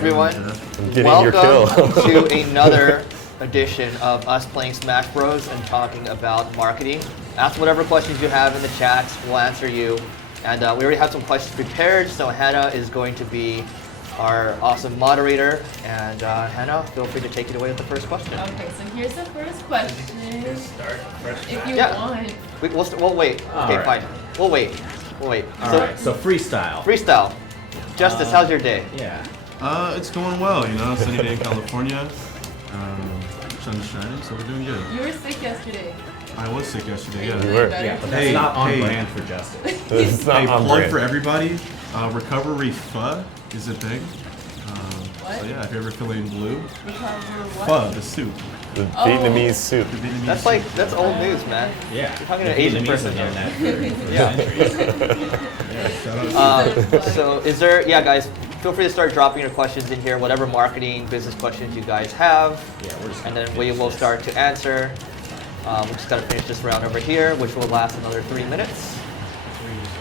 Everyone, Getting your kill. welcome to another edition of us playing Smash Bros and talking about marketing. Ask whatever questions you have in the chats, we'll answer you. And we already have some questions prepared, so Hannah is going to be our awesome moderator. And Hannah, feel free to take it away with the first question. Okay, so here's the first question. Start fresh. If you Yeah. want. We'll wait. Okay, Alright. fine. We'll wait. Alright, so freestyle. Freestyle. Justice, how's your day? Yeah. It's going well, you know, sunny day in California. Sun's shining, so we're doing good. You were sick yesterday. I was sick yesterday, Are you yeah. feeling were. better Yeah, but today? that's not on hey. brand for Justin. It's not Hey, on plug brand. for everybody. Recovery pho is a thing. What? So yeah, if you're ever feeling blue, Recover what? pho, the soup. The Oh. Vietnamese soup. The Vietnamese That's soup. like, that's old news, man. Yeah. You're talking to an The Asian Vietnamese person have here. done that for Yeah. centuries. Shout out. So is there, yeah guys, feel free to start dropping your questions in here, whatever marketing, business questions you guys have. Yeah, we're just And gonna then we finish will this. start to answer. We just gotta finish this round over here, which will last another 3 minutes.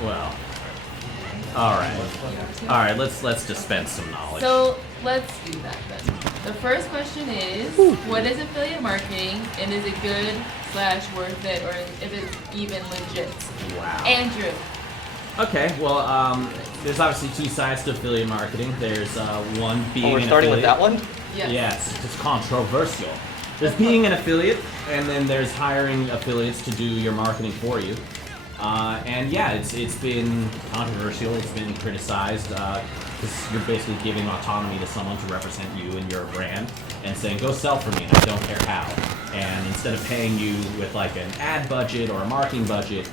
Well. Alright, let's dispense some knowledge. So let's do that then. The first question is, what is affiliate marketing and is it good / worth it or if it's even legit? Wow. Andrew. Okay, well, there's obviously two sides to affiliate marketing. There's one being Oh, we're an starting with affiliate. that one? Yes. Yes, it's controversial. There's being an affiliate, and then there's hiring affiliates to do your marketing for you. And yeah, it's been controversial. It's been criticized because you're basically giving autonomy to someone to represent you and your brand, and saying, "Go sell for me," and I don't care how. And instead of paying you with like an ad budget or a marketing budget,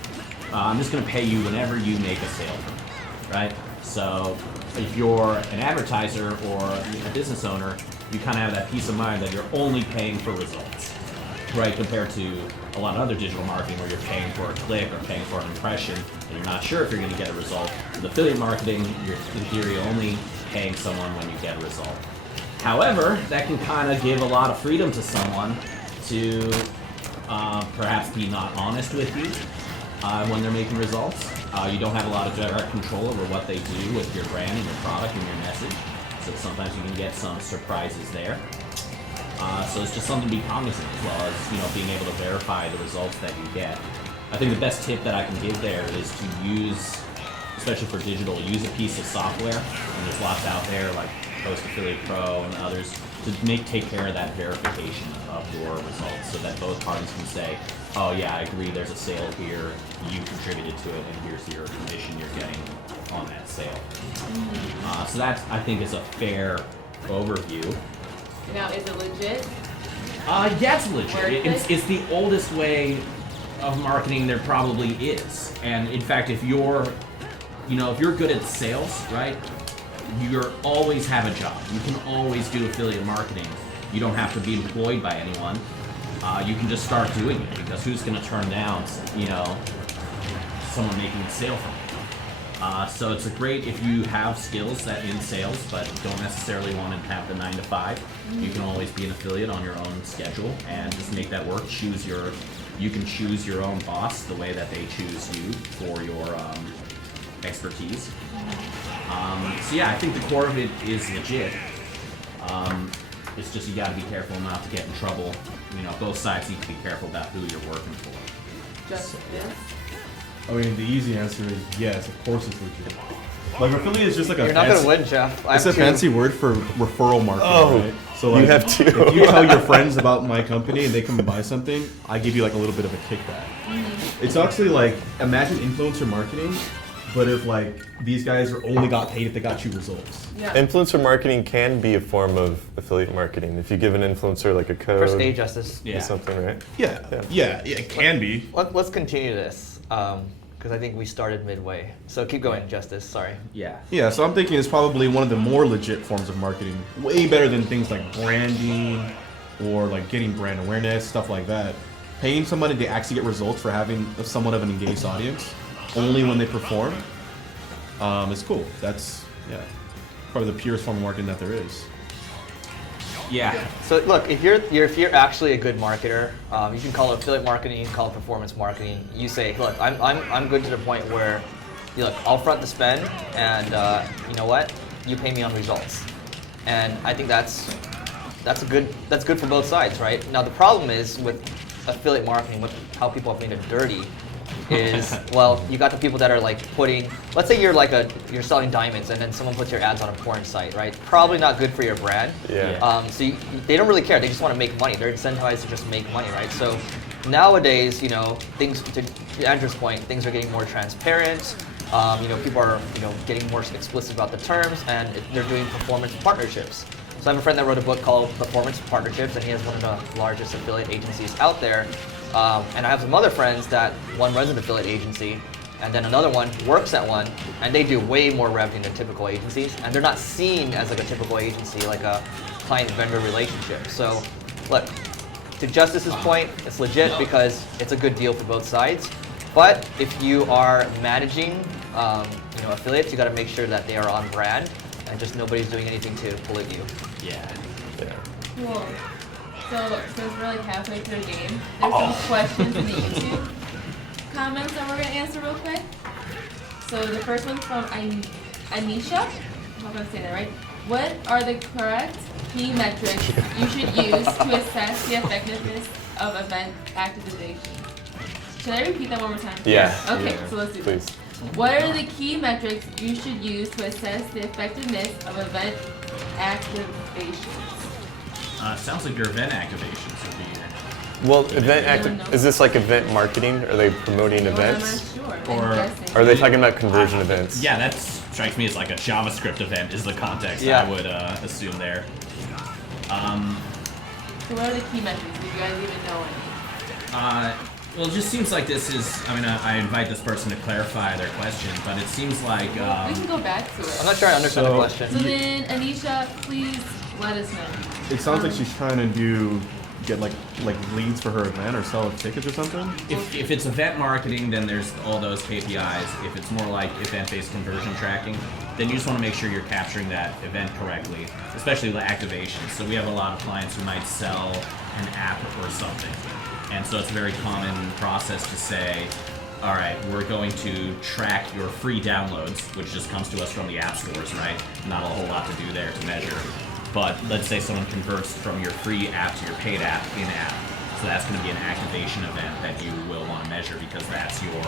I'm just going to pay you whenever you make a sale for me, right? So if you're an advertiser or a business owner, you kind of have that peace of mind that you're only paying for results, right? Compared to a lot of other digital marketing where you're paying for a click or paying for an impression and you're not sure if you're going to get a result. With affiliate marketing, you're in theory only paying someone when you get a result. However, that can kind of give a lot of freedom to someone to perhaps be not honest with you when they're making results. You don't have a lot of direct control over what they do with your brand and your product and your message. So sometimes you can get some surprises there. So it's just something to be cognizant as well as, you know, being able to verify the results that you get. I think the best tip that I can give there is to use, especially for digital, use a piece of software. And there's lots out there like Post Affiliate Pro and others to take care of that verification of your results so that both parties can say, oh yeah, I agree, there's a sale here, you contributed to it, and here's your commission you're getting on that sale. So that, I think, is a fair overview. Now, is it legit? Yeah, it's legit. Worth It's the oldest way of marketing there probably is. And in fact, if you're good at sales, right, you're always have a job. You can always do affiliate marketing. You don't have to be employed by anyone. You can just start doing it because who's going to turn down, you know, someone making a sale from you? So it's a great if you have skills that in sales, but don't necessarily want to have the 9 to 5. You can always be an affiliate on your own schedule and just make that work. You can choose your own boss the way that they choose you for your expertise. So yeah, I think the core of it is legit. It's just you got to be careful not to get in trouble. You know, both sides need to be careful about who you're working for. Just this? I mean, the easy answer is yes, of course it's legit. Like affiliate is just like a You're not fancy, gonna win, Jeff. it's a fancy word for referral marketing, Oh, right? So like, you have to. if you tell your friends about my company and they come and buy something, I give you like a little bit of a kickback. It's actually like, imagine influencer marketing, but if like these guys are only got paid if they got you results. Yeah. Influencer marketing can be a form of affiliate marketing. If you give an influencer like a code First aid, Justice. or something, right? Yeah, it can be. Let's continue this, because I think we started midway. So keep going, Justice, sorry. Yeah. Yeah, so I'm thinking it's probably one of the more legit forms of marketing. Way better than things like branding or like getting brand awareness, stuff like that. Paying somebody to actually get results for having somewhat of an engaged audience only when they perform is cool. That's, yeah, probably the purest form of marketing that there is. Yeah. So look, if you're actually a good marketer, you can call it affiliate marketing, you can call it performance marketing. You say, look, I'm good to the point where, look, I'll front the spend, and you know what? You pay me on results. and I think that's good for both sides, right? Now the problem is with affiliate marketing, with how people have made it dirty, is well, you got the people that are like putting, let's say you're selling diamonds and then someone puts your ads on a porn site, right? Probably not good for your brand. Yeah. So they don't really care. They just want to make money. They're incentivized to just make money, right? So nowadays, things, to Andrew's point, things are getting more transparent. People are getting more explicit about the terms, and they're doing performance partnerships. So I have a friend that wrote a book called Performance Partnerships, and he has one of the largest affiliate agencies out there. And I have some other friends that one runs an affiliate agency, and then another one works at one, and they do way more revenue than typical agencies, and they're not seen as like a typical agency, like a client-vendor relationship. So, look, to Justice's point, it's legit because it's a good deal for both sides. But if you are managing, affiliates, you got to make sure that they are on brand, and just nobody's doing anything to pollute you. Yeah. Cool. So since we're like halfway through the game, there's some questions in the YouTube comments that we're gonna answer real quick. So the first one's from Anisha. I hope I'm saying that right. What are the correct key metrics you should use to assess the effectiveness of event activation? Should I repeat that one more time? Yeah. Okay, Yeah. so let's do Please. this. What are the key metrics you should use to assess the effectiveness of event activations? Sounds like your event activations would be Well, Anyone know? is this like event marketing? Are they promoting Well, events? I'm not Or- sure. I'm guessing. Are they talking about conversion events? Yeah, that strikes me as like a JavaScript event is the context Yeah. I would assume there. So what are the key metrics? Do you guys even know any? Well, it just seems like this is, I invite this person to clarify their question, but it seems like, We can go back to it. I'm not sure I understand the So- question. So then, Anisha, please let us know. It sounds like she's trying to get like leads for her event or sell tickets or something. if it's event marketing, then there's all those KPIs. If it's more like event-based conversion tracking, then you just want to make sure you're capturing that event correctly, especially the activations. So we have a lot of clients who might sell an app or something. And so it's a very common process to say, all right, we're going to track your free downloads, which just comes to us from the app stores, right? Not a whole lot to do there to measure. But let's say someone converts from your free app to your paid app in-app. So that's going to be an activation event that you will want to measure because that's your,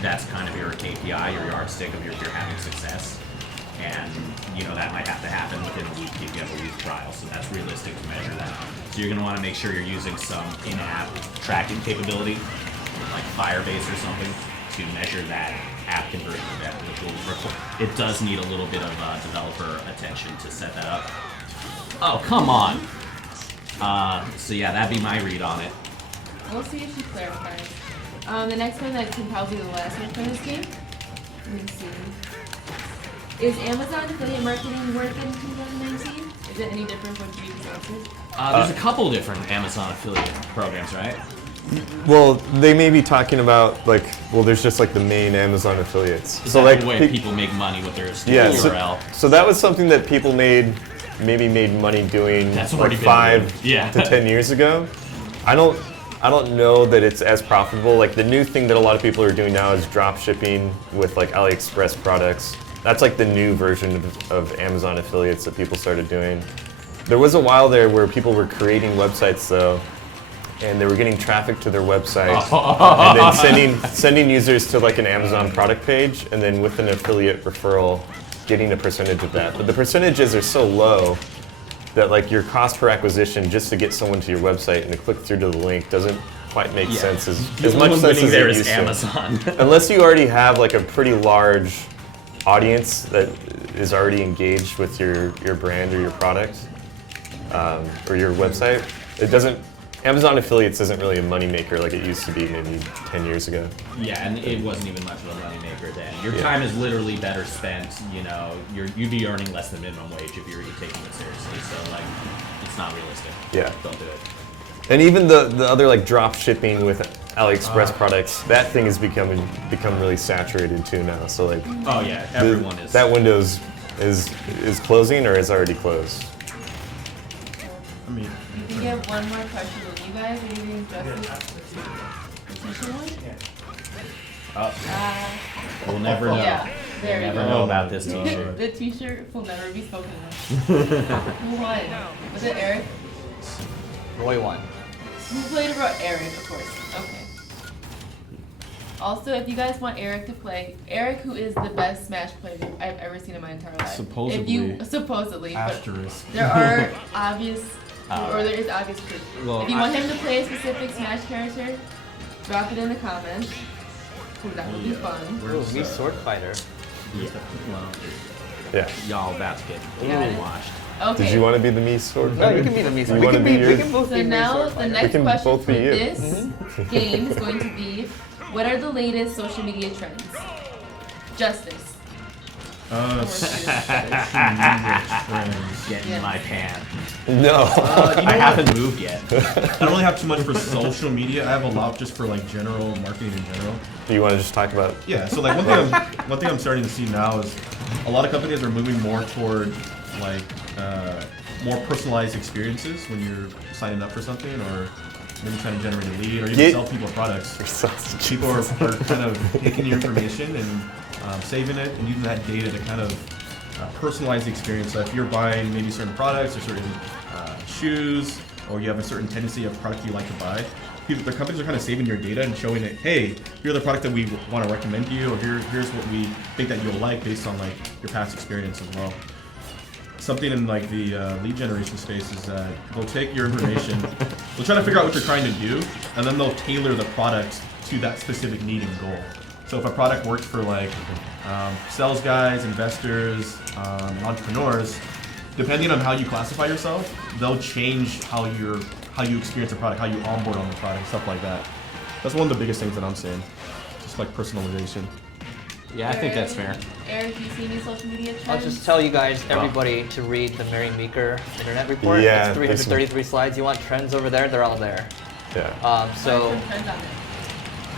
that's kind of your KPI, your yardstick of if you're having success. And, that might have to happen within a week if you have a week trial. So that's realistic to measure that. So you're going to want to make sure you're using some in-app tracking capability, like Firebase or something, to measure that app conversion event, which will it does need a little bit of developer attention to set that up. Oh, come on! So yeah, that'd be my read on it. We'll see if she clarifies. The next one that can probably be the last one for this game. Let me see. Is Amazon affiliate marketing work in 2019? Is it any different from previous answers? There's a couple different Amazon affiliate programs, right? Well, they may be talking about there's just like the main Amazon affiliates. Is So that like the way people make money with their yeah, URL? so that was something that people made money doing That's like already been 5 yeah. to 10 years ago. I don't know that it's as profitable. Like the new thing that a lot of people are doing now is drop shipping with like AliExpress products. That's like the new version of Amazon affiliates that people started doing. There was a while there where people were creating websites though, and they were getting traffic to their website and then sending users to like an Amazon product page, and then with an affiliate referral, getting a percentage of that. But the percentages are so low that like your cost per acquisition just to get someone to your website and to click through to the link doesn't quite make sense as much sense as there it is used to. Amazon. Unless you already have like a pretty large audience that is already engaged with your brand or your product or your website, it doesn't. Amazon affiliates isn't really a moneymaker like it used to be maybe 10 years ago. Yeah, and it wasn't even much of a moneymaker then. Your Yeah. time is literally better spent. You'd be earning less than minimum wage if you were taking it seriously. So like, it's not realistic. Yeah. Don't do it. And even the other like drop shipping with AliExpress products, that thing has become really saturated too now. So like Oh yeah, everyone is. that window is closing or is already closed. I mean, You can get one more question with you guys. Are you doing justice? Petition one? We'll never know. Yeah. There you Never go. know about this T-shirt. The T-shirt will never be spoken of. Who won? Was it Eric? Roy won. Who played about Eric, of course. Okay. Also, if you guys want Eric to play, Eric, who is the best Smash player I've ever seen in my entire life. Supposedly, but Asterisk. there are obvious, or there is obvious proof. Well, If you want him to play a specific Smash character, drop it in the comments. Because that would be fun. Ooh, me sword fighter. Yeah. Well, Yeah. y'all about to get Got it. washed. Okay. Did you want to be the me sword No, fighter? you can be the me You sword. We wanna can be be. We yours? can both So be me now sword the fighter. next can question both for be you. this game is going to be, what are the latest social media trends? Justice. Get in Yes. my pan. No. I haven't moved yet. I don't really have too much for social media. I have a lot just for like general marketing in general. Do you want to just talk about? Yeah, so like one thing I'm starting to see now is a lot of companies are moving more toward like more personalized experiences when you're signing up for something, or maybe trying to generate a lead, or even sell people products. People are kind of taking your information and saving it and using that data to kind of personalize the experience. So if you're buying maybe certain products or certain shoes, or you have a certain tendency of product you like to buy, the companies are kind of saving your data and showing it, hey, here's the product that we want to recommend to you, or here's what we think that you'll like based on like your past experience as well. Something in like the lead generation space is that they'll take your information, they'll try to figure out what you're trying to do, and then they'll tailor the product to that specific need and goal. So if a product works for like sales guys, investors, and entrepreneurs, depending on how you classify yourself, they'll change how you experience the product, how you onboard on the product, stuff like that. That's one of the biggest things that I'm seeing, just like personalization. Yeah, I think that's fair. Eric, do you see any social media trends? I'll just tell you guys, everybody, to read the Mary Meeker Internet Report. Yeah, It's 333 slides. You want trends over there? They're all there. Yeah. What are So some trends on there?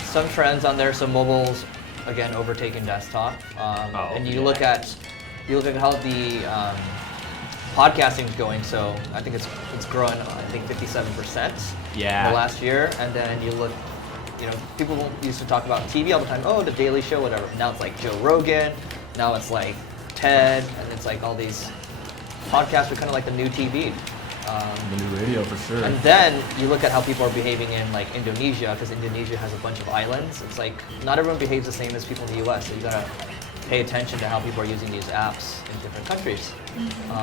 some trends on there. So mobile's again overtaking desktop. And you look at how the podcasting's going. So I think it's growing. I think 57%. Yeah. In the last year, and then you look. You know, people used to talk about TV all the time. Oh, the Daily Show, whatever. Now it's like Joe Rogan. Now it's like TED, and it's like all these podcasts are kind of like the new TV. The new radio for sure. And then you look at how people are behaving in like Indonesia, because Indonesia has a bunch of islands. It's like not everyone behaves the same as people in the U.S. So you gotta pay attention to how people are using these apps in different countries.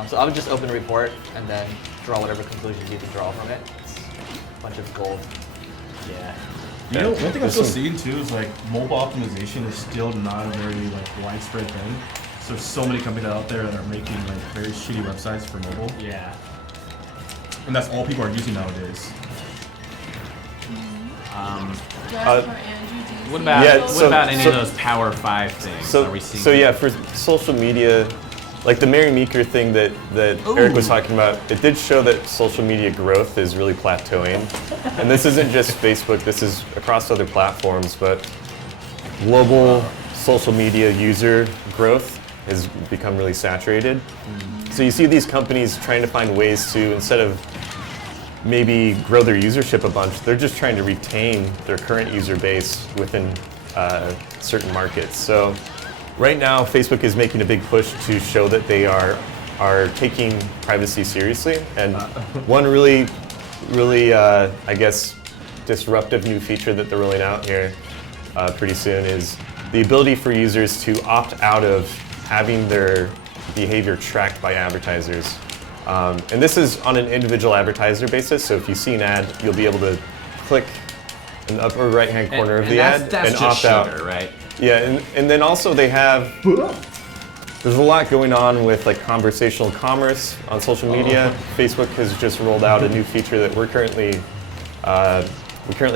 So I would just open a report and then draw whatever conclusions you can draw from it. It's a bunch of gold. Yeah. You know, one thing I'm still seeing too is like mobile optimization is still not a very like widespread thing. So there's so many companies out there that are making like very shitty websites for mobile, Yeah. and that's all people are using nowadays. Just for Andrew, do you What see about Yeah, any so- what about any of those Power 5 things? Are we seeing? So yeah, for social media, like the Mary Meeker thing that Eric was talking about, it did show that social media growth is really plateauing. And this isn't just Facebook, this is across other platforms, but global social media user growth has become really saturated. So you see these companies trying to find ways to, instead of maybe grow their usership a bunch, they're just trying to retain their current user base within certain markets. So right now, Facebook is making a big push to show that they are taking privacy seriously. And one really, I guess, disruptive new feature that they're rolling out here pretty soon is the ability for users to opt out of having their behavior tracked by advertisers. And this is on an individual advertiser basis. So if you see an ad, you'll be able to click in the upper right-hand corner of the ad that's and just opt sugar, out. right? Yeah, and then also they have, there's a lot going on with like conversational commerce on social media. Facebook has just rolled out a new feature that we currently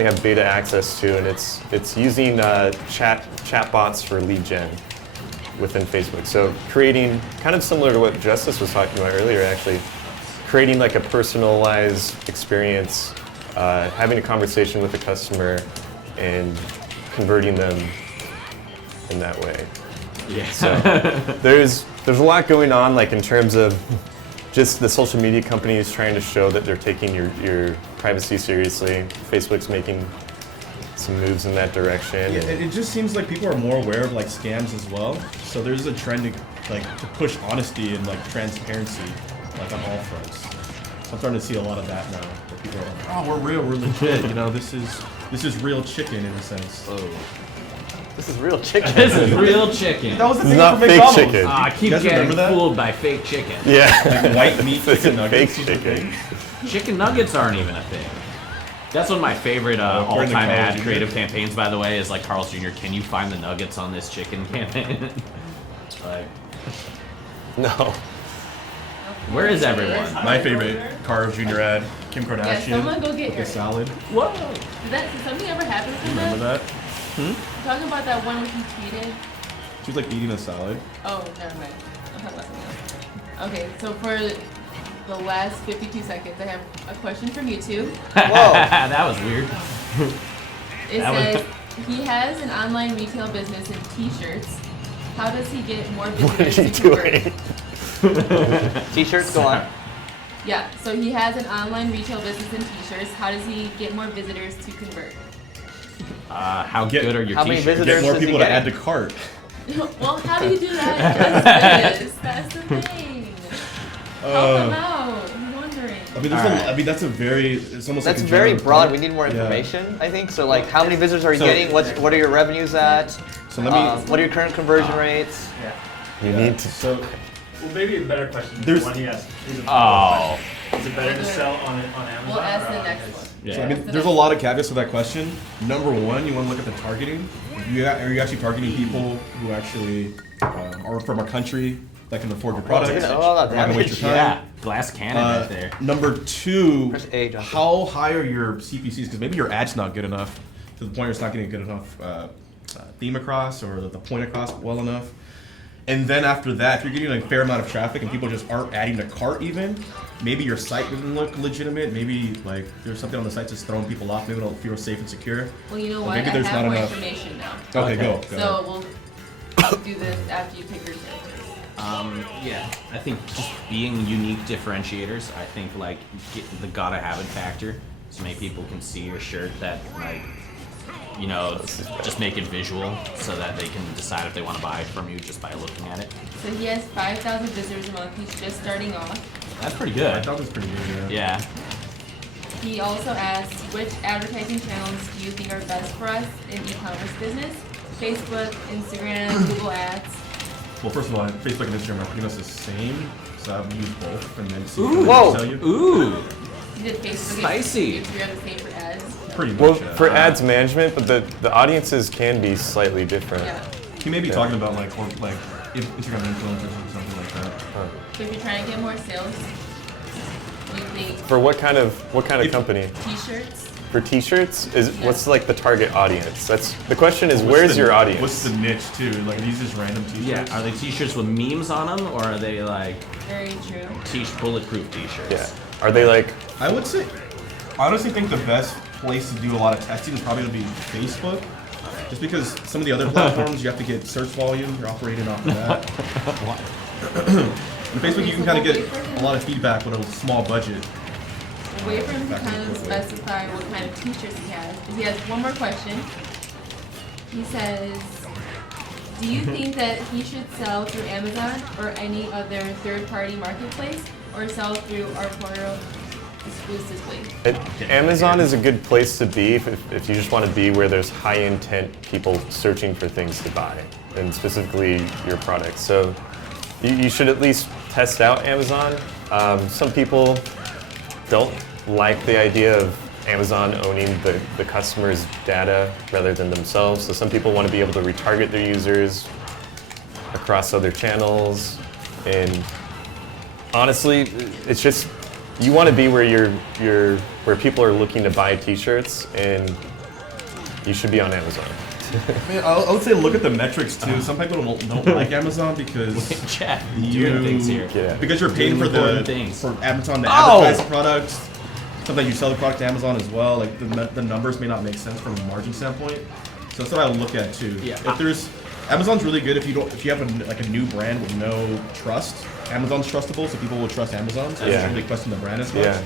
have beta access to, and it's using chatbots for lead gen within Facebook. So creating, kind of similar to what Justice was talking about earlier actually, creating like a personalized experience, having a conversation with the customer and converting them in that way. Yeah. So there's a lot going on, like in terms of just the social media companies trying to show that they're taking your privacy seriously. Facebook's making some moves in that direction. Yeah, it just seems like people are more aware of like scams as well. So there's a trend to push honesty and like transparency, like on all fronts. So I'm starting to see a lot of that now. Where people are like, oh, we're real, we're legit. You know, this is real chicken in a sense. Oh. This is real chicken. This is real chicken. That was the It's thing not for fake McDonald's. chicken. I keep You guys getting remember that? fooled by fake chicken. Yeah. Like white meat chicken nuggets. Fake was a chicken. thing. Chicken nuggets aren't even a thing. That's one of my favorite According to all-time Carl's ad Jr. creative campaigns, by the way, is like Carl's Jr. Can you find the nuggets on this chicken campaign? Like, No. where is everyone? My favorite Carl's Jr. ad, Kim Yeah, Kardashian someone go get with the Eric. salad. Whoa! Did something ever happen to Remember that? Talking about that one where he tweeted. She was like eating a salad. Oh, never mind. I'm talking about something else. Okay, so for the last 52 seconds, I have a question from YouTube. Whoa. That was weird. It That says he has an online retail business in T-shirts. How does he get more What are visitors you to convert? doing? T-shirts, go on. Yeah, so he has an online retail business in T-shirts. How does he get more visitors to convert? How Get- good are your how many t-shirts? visitors- Get more does he people to get? add to cart. Well, how do you do that? That's the thing. Help him Uh, out. I'm wondering. I mean, Alright. that's a very. It's almost That's like a very general broad. point. We need more Yeah. information, I think. So, like, how many visitors are you So- getting? What are your revenues at? So let me. What are your current conversion rates? Yeah. You yeah, need to. So Well, maybe a better question is There's- the one he asked. Oh. Is it better to sell on Amazon? We'll ask or the on next this? one. So, I Yeah. mean, there's a lot of caveats to that question. Number one, you want to look at the targeting. Are you actually targeting people who actually are from a country that can afford your products? Oh, They're not gonna damage. waste your time. Yeah. Glass cannon right there. Number two, Press A, Johnson. how high are your CPCs? Because maybe your ad's not good enough to the point where it's not getting a good enough theme across or the point across well enough. And then after that, if you're getting a fair amount of traffic and people just aren't adding to cart even, maybe your site doesn't look legitimate. Maybe like there's something on the site that's throwing people off. Maybe they don't feel safe and secure. Well, you know Well, what? maybe I there's have not more enough. information now. Okay, go. So we'll do this after you pick your characters. Yeah, I think just being unique differentiators. I think like the gotta have it factor, so many people can see your shirt. That like, you know, just make it visual so that they can decide if they want to buy from you just by looking at it. So he has 5,000 visitors a month. He's just starting off. That's pretty I good. thought it was pretty good. Yeah. He also asks, which advertising channels do you think are best for us in e-commerce business? Facebook, Instagram, Google Ads. Well, first of all, Facebook and Instagram are pretty much the same, so I've used both and then see Ooh. what Whoa. they tell you. Ooh. He did Facebook Spicy. and YouTube are the same for ads. Pretty much. Well, yeah. for ads management, but the audiences can be slightly different. Yeah. He may be talking about like Instagram influencers or something like that. So if you're trying to get more sales, you think For what kind of If- company? t-shirts? For T-shirts, what's like the target audience? That's the question. Is What's where's the- your audience? What's the niche too? Like are these just random t-shirts? Yeah. Are they t-shirts with memes on them, or are they like Very true. bulletproof t-shirts? Yeah. Are they like? I would say, I honestly think the best place to do a lot of testing is probably going to be Facebook. Just because some of the other platforms, you have to get search volume, you're operating off of that. On Facebook, you can kind of get a lot of feedback with a small budget. Wait for him to Back and kind of forth. specify what kind of t-shirts he has. He has one more question. He says, do you think that he should sell through Amazon or any other third-party marketplace, or sell through our portal exclusively? Amazon is a good place to be if you just want to be where there's high intent people searching for things to buy, and specifically your products. So you should at least test out Amazon. Some people don't like the idea of Amazon owning the customer's data rather than themselves. So some people want to be able to retarget their users across other channels. And honestly, it's just you want to be where where people are looking to buy T-shirts, and you should be on Amazon. Man, I would say look at the metrics too. Some people don't like Amazon because Chat. you Doing things here. Yeah. because you're paying for Important things. for Amazon to Oh! advertise the products. Sometimes you sell the product to Amazon as well. Like the numbers may not make sense from a margin standpoint. So that's what I would look at too. Yeah. If there's Amazon's really good if you have a new brand with no trust. Amazon's trustable, so people will trust Amazon. So Yeah. they shouldn't really question the brand as much. Yeah.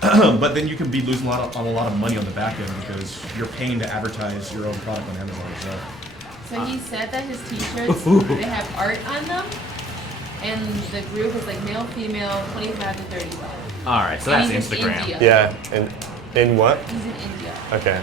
but then you can be losing a lot of money on the back end because you're paying to advertise your own product on Amazon as well. So he said that his t-shirts, they have art on them, and the group is like male, female, 25 to 35. All right, so And that's he's in Instagram. India. Yeah, and in what? He's in India. Okay.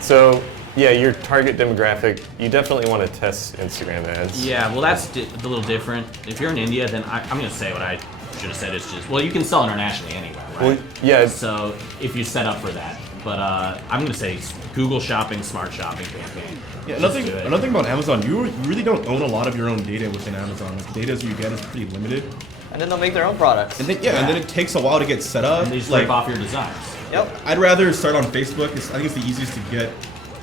So, yeah, your target demographic, you definitely want to test Instagram ads. Yeah, well, that's a little different. If you're in India, then I'm going to say what I should have said. It's just, well, you can sell internationally anyway, right? Well, yeah, So if you set up for that. But I'm going to say Google Shopping, Smart Shopping campaign. Yeah, Just another do it. thing about Amazon, you really don't own a lot of your own data within Amazon. The data you get is pretty limited. And then they'll make their own products. And then and then it takes a while to get set up. And they just like, rip off your designs. Yep. I'd rather start on Facebook. I think it's the easiest to get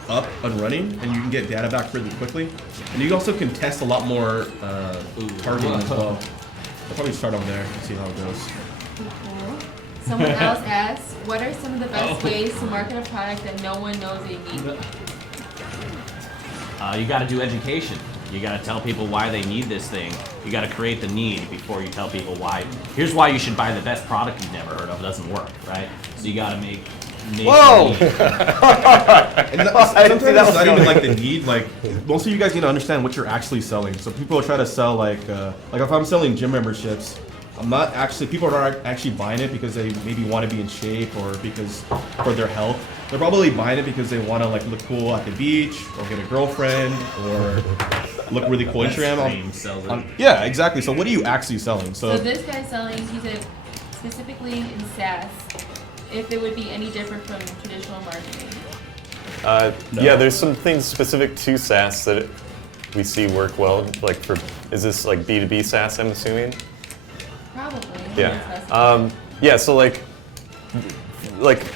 up and running, and you can get data back really quickly. And you also can test a lot more targeting as well. I'll probably start on there and see how it goes. Someone else asks, what are some of the best ways to market a product that no one knows they need? You got to do education. You got to tell people why they need this thing. You got to create the need before you tell people why. Here's why you should buy the best product you've never heard of. It doesn't work, right? So you got to make Whoa! the need. And I didn't sometimes see that it's one not even coming. like the need. Like most of you guys need to understand what you're actually selling. So people will try to sell like if I'm selling gym memberships, I'm not actually. People are not actually buying it because they maybe want to be in shape or because for their health. They're probably buying it because they want to like look cool at the beach or get a girlfriend or look really cool Stream sells it. Yeah, exactly. So what are you actually selling? So this guy's selling, he said, specifically in SaaS, if it would be any different from traditional marketing. Yeah, there's some things specific to SaaS that we see work well. Like is this like B2B SaaS, I'm assuming? Probably. Yeah. Yeah, so like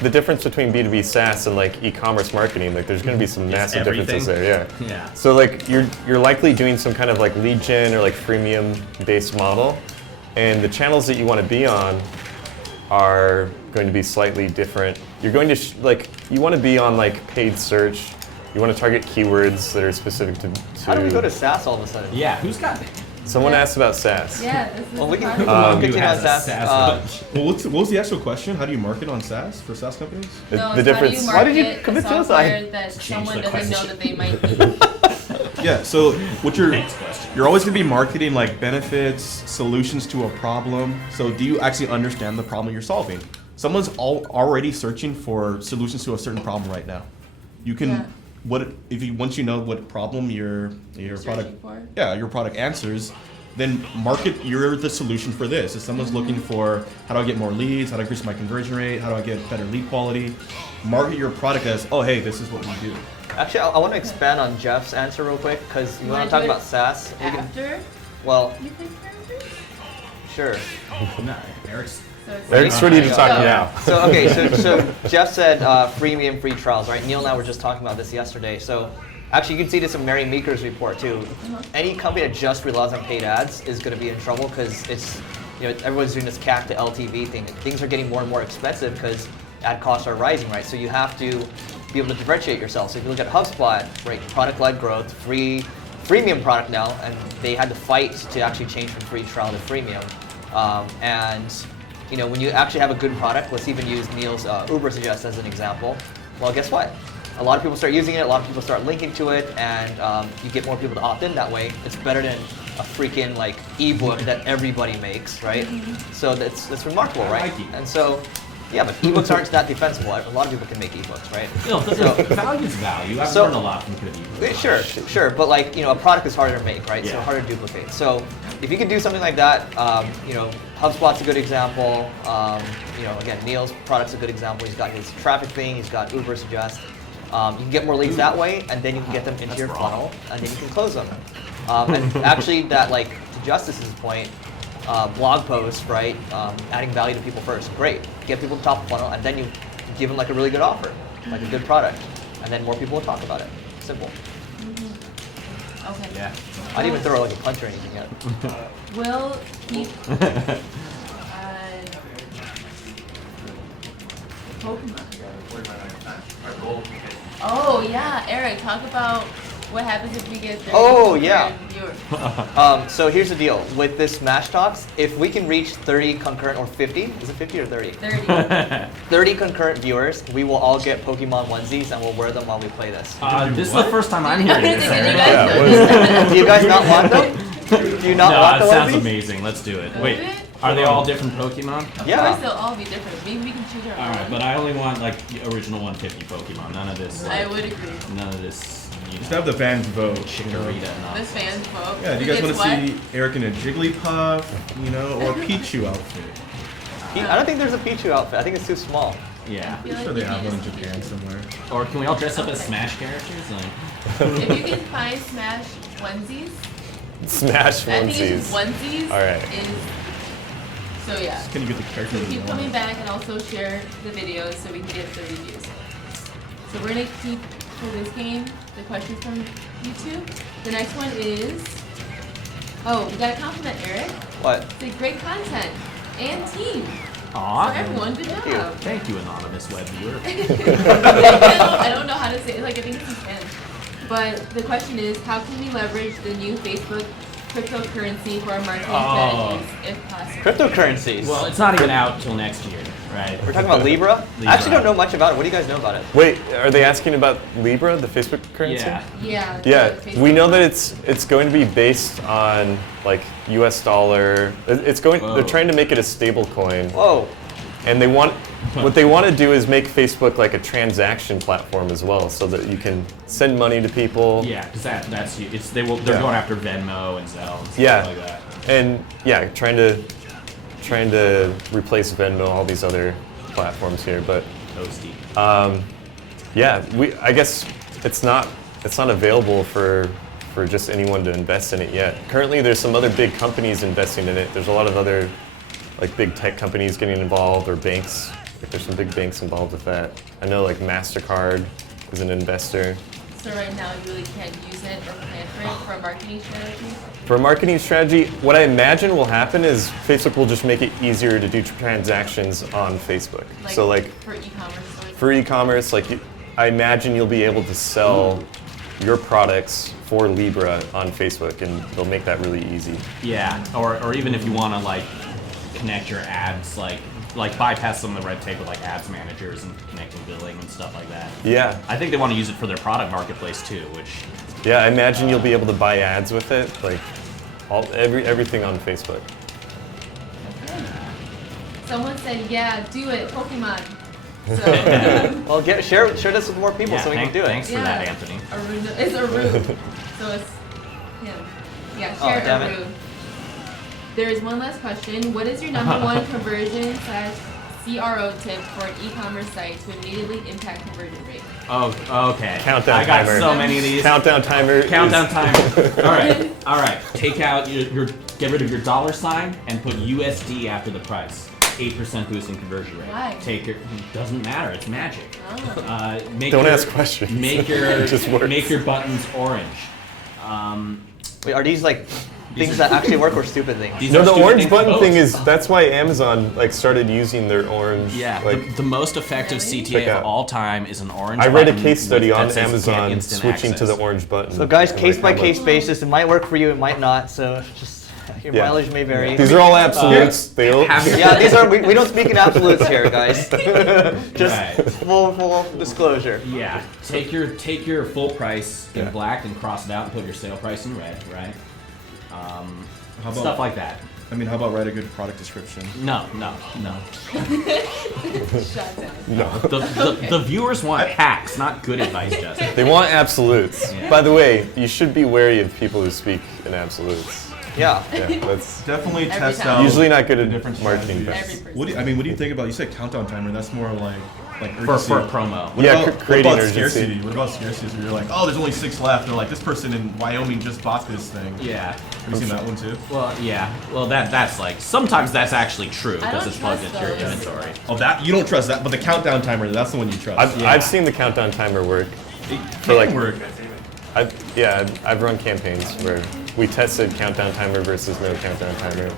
the difference between B2B SaaS and like e-commerce marketing, like there's going to be some massive differences there, yeah. Yeah. So like you're likely doing some kind of like lead gen or like freemium based model, and the channels that you want to be on are going to be slightly different. You're going to you want to be on like paid search. You want to target keywords that are specific to. How do we go to SaaS all of a sudden? Yeah, who's got it? Someone asked about SaaS. Yeah, this is Well, we can the continue on has a SaaS. SaaS Well, what was the actual question? How do you market on SaaS for SaaS companies? The, No, the it's how do difference. you Why did you market commit a software suicide? that Change someone the doesn't know question. that they might need? Yeah, so what Next question. you're always going to be marketing like benefits, solutions to a problem. So do you actually understand the problem you're solving? Someone's already searching for solutions to a certain problem right now. You can Yeah. once you know what problem your Searching product for? your product answers, then market you're the solution for this. If someone's looking for how do I get more leads, how do I increase my conversion rate, how do I get better lead quality, market your product as, oh hey, this is what we do. Actually, I want to expand on Jeff's answer real quick because you want to talk do it about SaaS. We can, After well, you think after? sure. No, Eric's. So it's Eric's ready to talk Oh. now. So okay, so Jeff said freemium free trials, right? Neil and I were just talking about this yesterday. So actually, you can see this in Mary Meeker's report too. Any company that just relies on paid ads is going to be in trouble because it's everyone's doing this CAC to LTV thing. Things are getting more and more expensive because ad costs are rising, right? So you have to be able to differentiate yourself. So if you look at HubSpot, right, product-led growth, freemium product now, and they had to fight to actually change from free trial to freemium. And when you actually have a good product, let's even use Neil's Uber Suggest as an example. Well, guess what? A lot of people start using it, a lot of people start linking to it, and you get more people to opt in that way. It's better than a freaking like ebook that everybody makes, right? So that's remarkable, right? like ebooks. And so, yeah, but ebooks aren't that defensible. A lot of people can make ebooks, right? Value's value. I've So- learned a lot from good ebooks. Sure, but like a product is harder to make, right? So Yeah. harder to duplicate. So if you could do something like that, HubSpot's a good example. Again, Neil's product's a good example. He's got his traffic thing. He's got Uber Suggest. You can get more leads that way, and then you can get them into That's your wrong. funnel, and then you can close them. And actually, that like to Justice's point, blog posts, right? Adding value to people first, great. Get people to top of funnel, and then you give them like a really good offer, like a good product, and then more people will talk about it. Simple. Okay. Yeah. I didn't even throw like a punch or anything yet. Will keep Pokemon. Oh yeah, Eric, talk about What happens if we get 30 Oh, yeah. viewers? So here's the deal. With this Smash Talks, if we can reach 30 concurrent, or 50, is it 50 or 30? 30. 30 concurrent viewers, we will all get Pokemon onesies and we'll wear them while we play this. This is the first time I'm hearing this, Did you Eric. guys Yeah, know what this? Do you guys not want them? Do you not No, want it the sounds onesies? amazing. Let's do it. Does Wait, it? are they all different Pokemon? Of Yeah. course, they'll all be different. Maybe we can choose our own. Alright, but I only want like the original 150 Pokemon. None of this. I Like, would agree. none of this. You Just know, have the fans vote. Chikorita The nonsense. fans vote. Yeah, do you Who guys want gets to what? see Eric in a Jigglypuff, you know, or a Pichu outfit? I don't think there's a Pichu outfit. I think it's too small. Yeah. I feel I'm like sure we they have can one in just Japan choose. somewhere. Or can we all dress up as Okay. Smash characters? Like, If you can find Smash onesies, Smash I think it's onesies. onesies All right. is. So yeah. Can you get the character So that you keep coming want? back and also share the videos so we can get the reviews. So we're gonna keep for this game the questions from YouTube. The next one is, oh, we gotta compliment Eric. What? It's great content and team. aw. For everyone, good you. job. Thank you, anonymous web viewer. I don't know how to say it. Like I think it's in Spanish. But the question is, how can we leverage the new Facebook cryptocurrency for our marketing strategies, if possible? Cryptocurrencies. Well, it's not even out till next year, right? We're talking about Libra? Libra. I actually don't know much about it. What do you guys know about it? Wait, are they asking about Libra, the Facebook currency? Yeah. Yeah. Yeah, the Facebook- we know that it's going to be based on like U.S. dollar. It's going. Whoa. They're trying to make it a stable coin, Whoa. and what they want to do is make Facebook like a transaction platform as well, so that you can send money to people. Yeah, because that's they're Yeah. going after Venmo and Zelle and stuff Yeah. like that. And yeah, trying to replace Venmo, all these other platforms here, but Toasty. yeah, I guess it's not available for just anyone to invest in it yet. Currently, there's some other big companies investing in it. There's a lot of other like big tech companies getting involved, or banks. Like there's some big banks involved with that. I know like MasterCard is an investor. So right now you really can't use it or plan for it for a marketing strategy? For a marketing strategy, what I imagine will happen is Facebook will just make it easier to do transactions on Facebook. So like for e-commerce stores? for e-commerce, like I imagine you'll be able to sell your products for Libra on Facebook, and they'll make that really easy. Yeah, or even if you want to like connect your ads, like bypass some of the red tape with like ads managers and connecting billing and stuff like that. Yeah, I think they want to use it for their product marketplace too, which yeah. I imagine you'll be able to buy ads with it, like everything on Facebook. Okay. Someone said, yeah, do it, Pokemon. So, Well, share this with more people so we can do it. Thanks for that, Anthony. Aru, it's Aru. So it's him. Yeah, Oh, share damn it. Aru. There is one last question. What is your number one conversion / CRO tip for an e-commerce site to immediately impact conversion rate? Oh, okay. Countdown I got timer. so many of these. Countdown timer. Countdown timer. All right. Take out get rid of your $sign and put USD after the price. 8% boost in conversion rate. Why? Doesn't matter. It's magic. Oh. Don't ask questions. Make It just works. make your buttons orange. Wait, are these like These things are- that actually work or stupid things? These No, are the stupid orange things button to thing post. is that's why Amazon like started using their orange. Yeah, like, the most effective Really? CTA Check of out. all time is an orange I read a button case study that on says get Amazon instant switching to the access. orange button. So guys, And, case like, by how case much- basis, it might work for you, it might not. So just your Yeah. mileage may vary. These are all absolutes. They all, Have- Yeah, these are we don't speak in absolutes here, guys. Just Right. full disclosure. Yeah, take your full price in Yeah. black and cross it out and put your sale price in red, right? How about, Stuff like that. I mean, how about write a good product description? No. Shut down. no. The viewers want hacks, not good advice, Justin. They want absolutes. Yeah. By the way, you should be wary of people who speak in absolutes. Yeah. Yeah, that's Definitely Every test time. out. usually not good the at different marketing. strategies. Every person. What do you think about? You said countdown timer. That's more like For urgency. a promo. What Yeah, about, creating what about urgency. scarcity? What about scarcity? So you're like, oh, there's only 6 left. They're like, this person in Wyoming just bought this thing. Yeah. Have you seen that one too? Well, yeah. Well, that's like sometimes that's actually true I because don't it's plugged trust into your those. inventory. Oh, that you don't trust that, but the countdown timer, that's the one you trust. I've seen the countdown timer work. For like work. I've run campaigns where we tested countdown timer versus no countdown timer,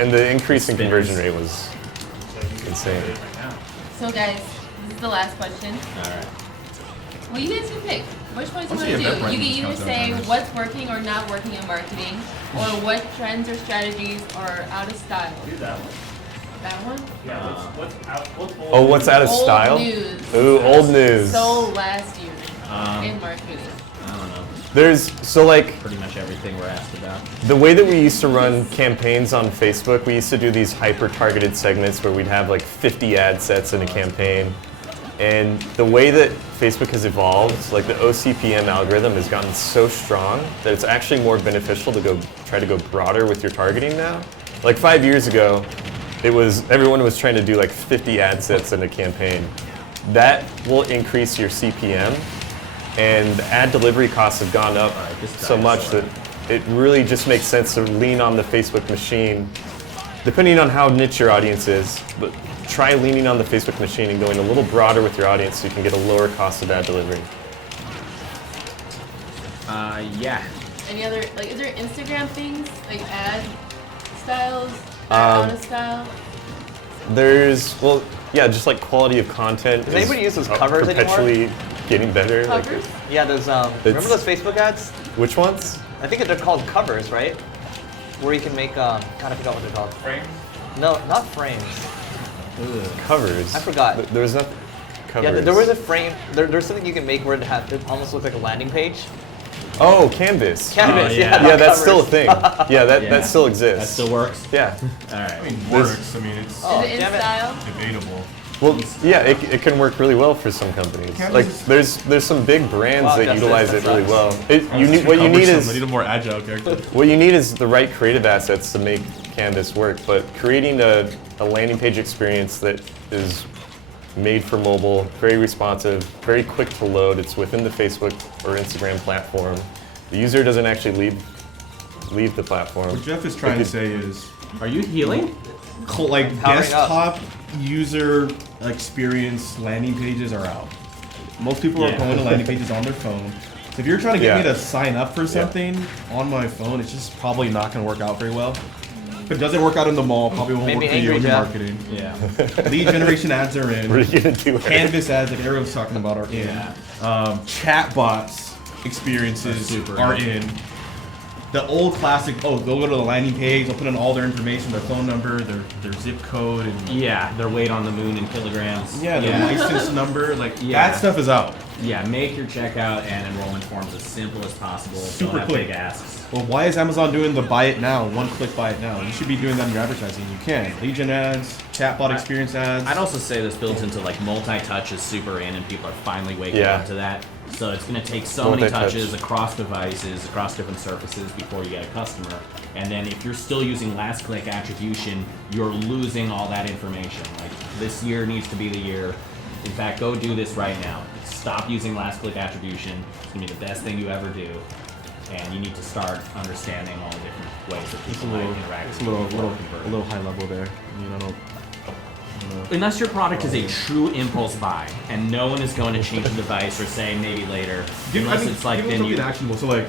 and the increase in conversion rate was insane. So guys, this is the last question. All right. Well, you guys can pick. Which ones you Let's want see to if do. that You can brand either counts say as what's working or not working in marketing, or what trends or strategies are out of style. Do that one. That one? Yeah. What's out? What's old? Oh, what's out of Old style? news. Ooh, old news. Sold last year Um, in marketing. I don't know. There's so like Pretty much everything we're asked about. the way that we used to run campaigns on Facebook, we used to do these hyper-targeted segments where we'd have like 50 ad sets in a campaign. And the way that Facebook has evolved, like the OCPM algorithm has gotten so strong that it's actually more beneficial to try to go broader with your targeting now. Like 5 years ago, everyone was trying to do like 50 ad sets in a campaign. That will increase your CPM, and the ad delivery costs have gone up so much that it really just makes sense to lean on the Facebook machine, depending on how niche your audience is. But try leaning on the Facebook machine and going a little broader with your audience so you can get a lower cost of ad delivery. Yeah. Any other, like, is there Instagram things, like ad styles that are out of style? Yeah, just like quality of content. Does anybody use those covers anymore? perpetually getting better. like- Covers? Yeah, those. Remember those Facebook ads? which ones? I think they're called covers, right? Where you can make. God, I forgot what they're called. Frame? No, not frames. Covers. I forgot. There's no covers. Yeah, there was a frame. There's something you can make where it almost looks like a landing page. Oh, Canvas. Canvas, yeah. yeah. Yeah, not that's still a covers. thing. Yeah, that Yeah. still exists. That still works? Yeah. Alright. I mean, works. I mean, it's Oh, is it in damn it. style? debatable. Well, yeah, it can work really well for some companies. Canvas Like is- there's some big brands Wow, that Justice, utilize that it really sucks. well. What you need I is need a more agile character. what you need is the right creative assets to make Canvas work. But creating a landing page experience that is made for mobile, very responsive, very quick to load. It's within the Facebook or Instagram platform. The user doesn't actually leave the platform. What Jeff is trying to say is, Are you healing? like Powering up. desktop user experience landing pages are out. Most people are Yeah. going to landing pages on their phone. So if you're trying to get me Yeah. to sign up for something on my phone, it's just probably not going to work out very well. If it doesn't work out in the mall, probably won't Made me work for you angry, in your Jeff. marketing. Yeah. Lead generation ads are in. What are you gonna do? Eric? Canvas ads, like Ariel was talking about, are in. Yeah. Chat bots experiences Super are in. in. The old classic, they'll go to the landing page, they'll put in all their information, their phone number, their zip code, and Yeah, their weight on the moon in kilograms. their license number. Like Yeah. that stuff is out. Yeah, make your checkout and enrollment forms as simple as possible. Super Don't have quick. big asks. Well, why is Amazon doing the buy it now, one click buy it now? You should be doing that in your advertising. You can. Legion ads, chatbot experience ads. I'd also say this builds into like multi-touch is super in, and people are finally waking Yeah. up to that. So it's going to take so many Multi-touch. touches across devices, across different surfaces before you get a customer. And then if you're still using last click attribution, you're losing all that information. Like this year needs to be the year. In fact, go do this right now. Stop using last click attribution. It's going to be the best thing you ever do. And you need to start understanding all the different ways that It's a people little, might interact it's with a you little, before little, convert. a little high level there. I mean, I don't know. Unless your product is a true impulse buy and no one is going to change the device or say maybe later. Unless it's like give them then something you. actionable. So like,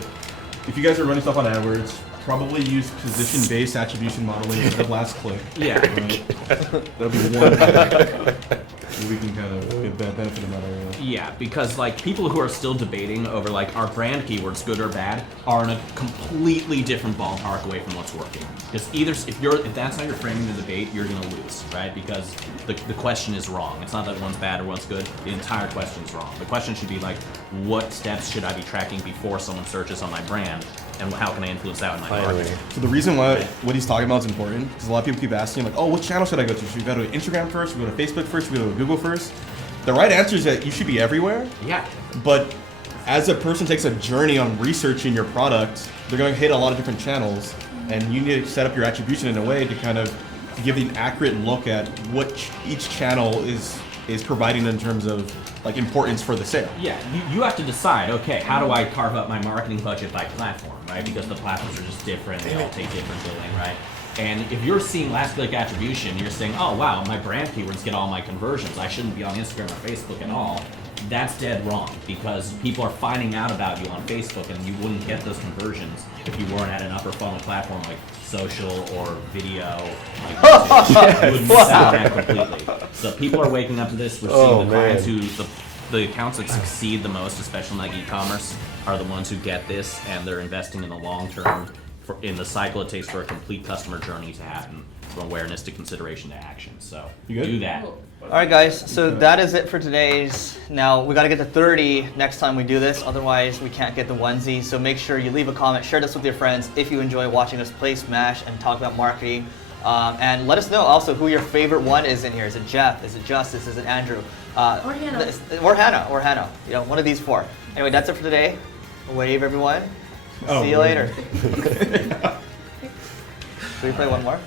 if you guys are running stuff on AdWords, probably use position-based attribution modeling instead of last click. Yeah. Right? That'll be one. We can kind of get that benefit in that area. Yeah, because like people who are still debating over like are brand keywords good or bad are in a completely different ballpark away from what's working. Because either if that's how you're framing the debate, you're gonna lose, right? Because the question is wrong. It's not that one's bad or one's good. The entire question is wrong. The question should be like, what steps should I be tracking before someone searches on my brand, and how can I influence that in my Finally. marketing? So the reason why what he's talking about is important because a lot of people keep asking like, oh, what channel should I go to? Should we go to Instagram first? Should we go to Facebook first? Should we go to Google first? The right answer is that you should be everywhere. Yeah. But as a person takes a journey on researching your product, they're going to hit a lot of different channels, and you need to set up your attribution in a way to kind of give an accurate look at what each channel is providing in terms of like importance for the sale. Yeah, you have to decide, okay, how do I carve up my marketing budget by platform, right? Because the platforms are just different, they all take different billing, right? And if you're seeing last click attribution, you're saying, oh wow, my brand keywords get all my conversions, I shouldn't be on Instagram or Facebook at all. That's dead wrong, because people are finding out about you on Facebook, and you wouldn't get those conversions if you weren't at an upper funnel platform like social or video. Like YouTube. You would miss out on that completely. So people are waking up to this. We're seeing Oh, the clients man. who the accounts that succeed the most, especially like e-commerce, are the ones who get this and they're investing in the long term, in the cycle it takes for a complete customer journey to happen, from awareness to consideration to action. So You good? do that. Cool. All right, guys. So that is it for today's. Now we got to get to 30 next time we do this. Otherwise, we can't get the onesie. So make sure you leave a comment, share this with your friends if you enjoy watching us play Smash and talk about marketing. And let us know also who your favorite one is in here. Is it Jeff? Is it Justice? Is it Andrew? Or Hannah. Or Hannah. Or Hannah. You know, one of these four. Anyway, that's it for today. Wave, everyone. Oh, See you wave. later. Should we play one more?